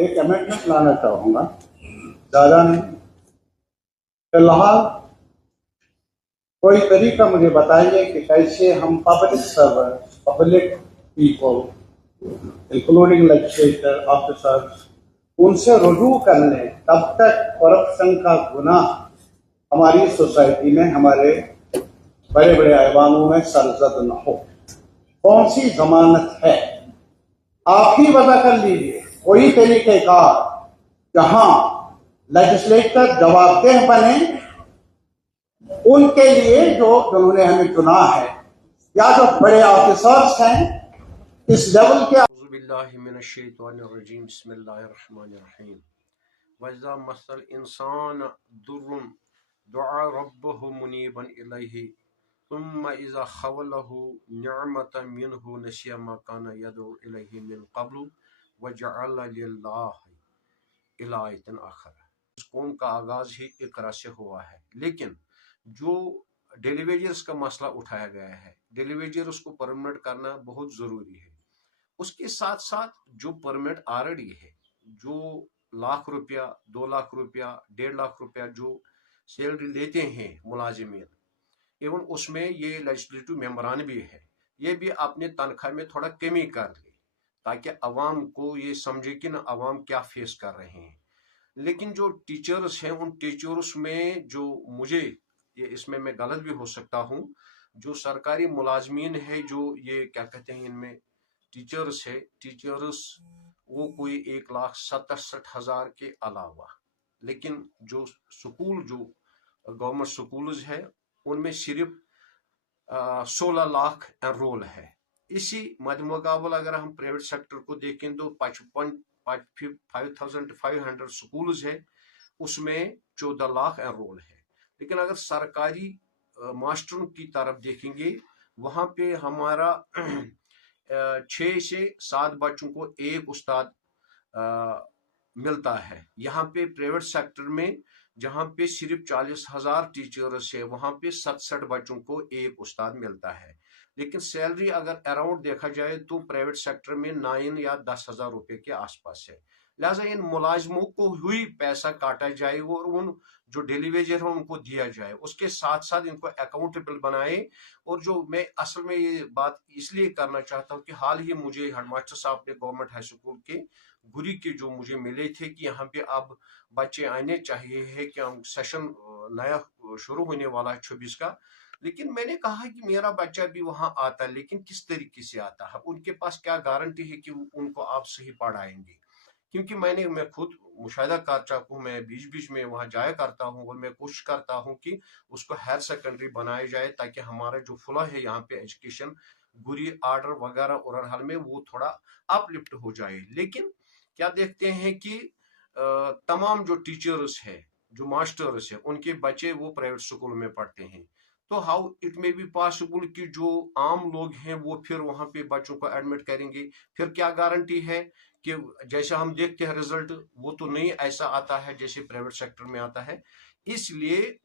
एक अमेंडमेंट लाना चाहूँगा, ज़्यादा नहीं। फिलहाल कोई तरीका मुझे बताइए कि कैसे हम public servants, public people including legislator officers, उनसे रुजू कर लें तब तक करप्शन का गुनाह हमारी सोसाइटी में, हमारे बड़े बड़े ऐवानों में सरजद न हो। कौन सी जमानत है? आप ही वजह कर लीजिए कोई तरीक़ेकार जहां लेजिस्लेटर जवाबदेह बने उनके लिए जिन्होंने हमें चुना है, या जो बड़े ऑफिसर्स हैं इस लेवल के। बिस्मिल्लाहिर्रहमानिर्रहीम, बिस्मिल्लाहिर्रहमानिर्रहीम। वइज़ा मसल इंसान दुर्रुन दुआ रब्बहु मुनीबन इलैहि सुम्मा इज़ा खवलहु निअमतन मिनहु नसिया मा काना यदउ इलैहि मिन क़ब्लु वजअल लिल्लाहि इलाहन आखर। इस कौम का आगाज ही इक़रा से हुआ है, लेकिन जो डेलीवेजर्स का मसला उठाया गया है, डेलीवेजर्स को परमानेंट करना बहुत ज़रूरी है। उसके साथ साथ जो परमिट ऑलरेडी है, जो लाख रुपया, 2 लाख रुपया, 1.5 लाख रुपया जो सैलरी लेते हैं मुलाजिमीन, एवं उसमें ये लेजिस्लेटिव मेंबरान भी है, ये भी अपने तनख्वाह में थोड़ा कमी कर ले ताकि अवाम को ये समझे कि ना अवाम क्या फेस कर रहे हैं। लेकिन जो टीचर्स हैं, उन टीचर्स में जो मुझे ये इसमें मैं गलत भी हो सकता हूँ, जो सरकारी मुलाजमीन है, जो ये क्या कहते हैं इनमें टीचर्स है, टीचर्स वो कोई 1,67,000 के अलावा, लेकिन जो स्कूल, जो गवर्नमेंट स्कूल्स है, उनमें सिर्फ 16 लाख एनरोल है। इसी मद्देमुकाबल अगर हम प्राइवेट सेक्टर को देखें तो 5,500 स्कूल्स है, उसमें 14 लाख एनरोल है। लेकिन अगर सरकारी मास्टरों की तरफ देखेंगे, वहां पे हमारा 6 से 7 बच्चों को एक उस्ताद मिलता है। यहाँ पे प्राइवेट सेक्टर में जहाँ पे सिर्फ 40,000 टीचर्स है, वहाँ पे 67 बच्चों को एक उस्ताद मिलता है। लेकिन सैलरी अगर अराउंड देखा जाए तो प्राइवेट सेक्टर में 9 या 10,000 रुपए के आसपास है। लिहाजा इन मुलाजमों को हुई पैसा काटा जाए और उन जो डेलीवेजर है उनको दिया जाए, उसके साथ साथ इनको अकाउंटेबल बनाए। और जो मैं असल में ये बात इसलिए करना चाहता हूँ कि हाल ही मुझे हेडमास्टर साहब ने गवर्नमेंट हाई स्कूल के गुरी के जो मुझे मिले थे कि यहाँ पे अब बच्चे आने चाहिए है कि हम सेशन नया शुरू होने वाला है 26 का। लेकिन मैंने कहा कि मेरा बच्चा भी वहां आता है, लेकिन किस तरीके से आता है, उनके पास क्या गारंटी है कि उनको आप सही पढ़ाएंगे? क्योंकि मैं खुद मुशाहिदा कर चुका हूँ, मैं बीच बीच में वहां जाया करता हूँ और मैं कोशिश करता हूँ कि उसको हायर सेकेंडरी बनाया जाए ताकि हमारा जो फ्लो है यहाँ पे एजुकेशन गुरी आर्डर वगैरह उड़नहल में वो थोड़ा अपलिफ्ट हो जाए। लेकिन क्या देखते हैं कि तमाम जो टीचर्स है, जो मास्टर्स है, उनके बच्चे वो प्राइवेट स्कूल में पढ़ते हैं। तो how it may be possible कि जो आम लोग हैं वो फिर वहां पे बच्चों को एडमिट करेंगे? फिर क्या गारंटी है कि जैसा हम देखते हैं रिजल्ट वो तो नहीं ऐसा आता है जैसे प्राइवेट सेक्टर में आता है। इसलिए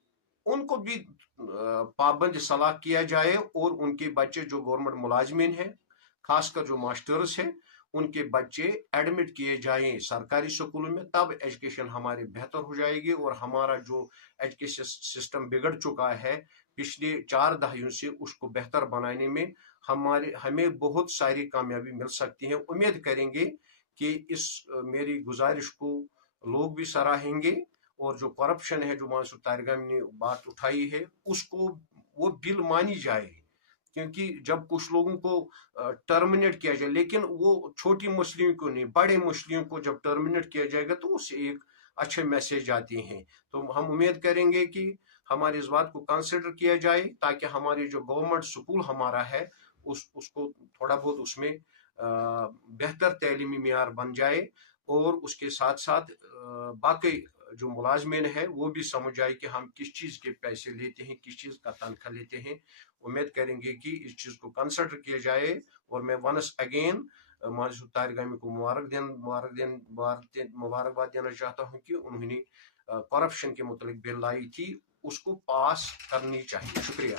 उनको भी पाबंद सलाह किया जाए और उनके बच्चे जो गवर्नमेंट मुलाजमीन है, खासकर जो मास्टर्स है, उनके बच्चे एडमिट किए जाएं सरकारी स्कूलों में। तब एजुकेशन हमारी बेहतर हो जाएगी और हमारा जो एजुकेशन सिस्टम बिगड़ चुका है पिछले 4 दहाइयों से, उसको बेहतर बनाने में हमें बहुत सारी कामयाबी मिल सकती है। उम्मीद करेंगे कि इस मेरी गुजारिश को लोग भी सराहेंगे और जो करप्शन है, जो मानसूर तारिगामी ने बात उठाई है, उसको वो बिल मानी जाए। क्योंकि जब कुछ लोगों को टर्मिनेट किया जाए, लेकिन वो छोटी मछलियों को नहीं, बड़े मछलियों को जब टर्मिनेट किया जाएगा तो उससे एक अच्छे मैसेज आते हैं। तो हम उम्मीद करेंगे कि हमारी इस बात को कंसिडर किया जाए ताकि हमारी जो गवर्नमेंट स्कूल हमारा है उसको थोड़ा बहुत उसमें बेहतर तैलीमी मेयार बन जाए और उसके साथ साथ बाकी जो मुलाजमीन है वो भी समझ आए कि हम किस चीज़ के पैसे लेते हैं, किस चीज़ का तनख्वाह लेते हैं। उम्मीद करेंगे कि इस चीज़ को कंसिडर किया जाए। और मैं वंस अगेन मानसूर तारिगामी को मुबारकबाद देना चाहता हूँ कि उन्होंने करप्शन के मुतालिक बिल लाई थी, उसको पास करनी चाहिए। शुक्रिया।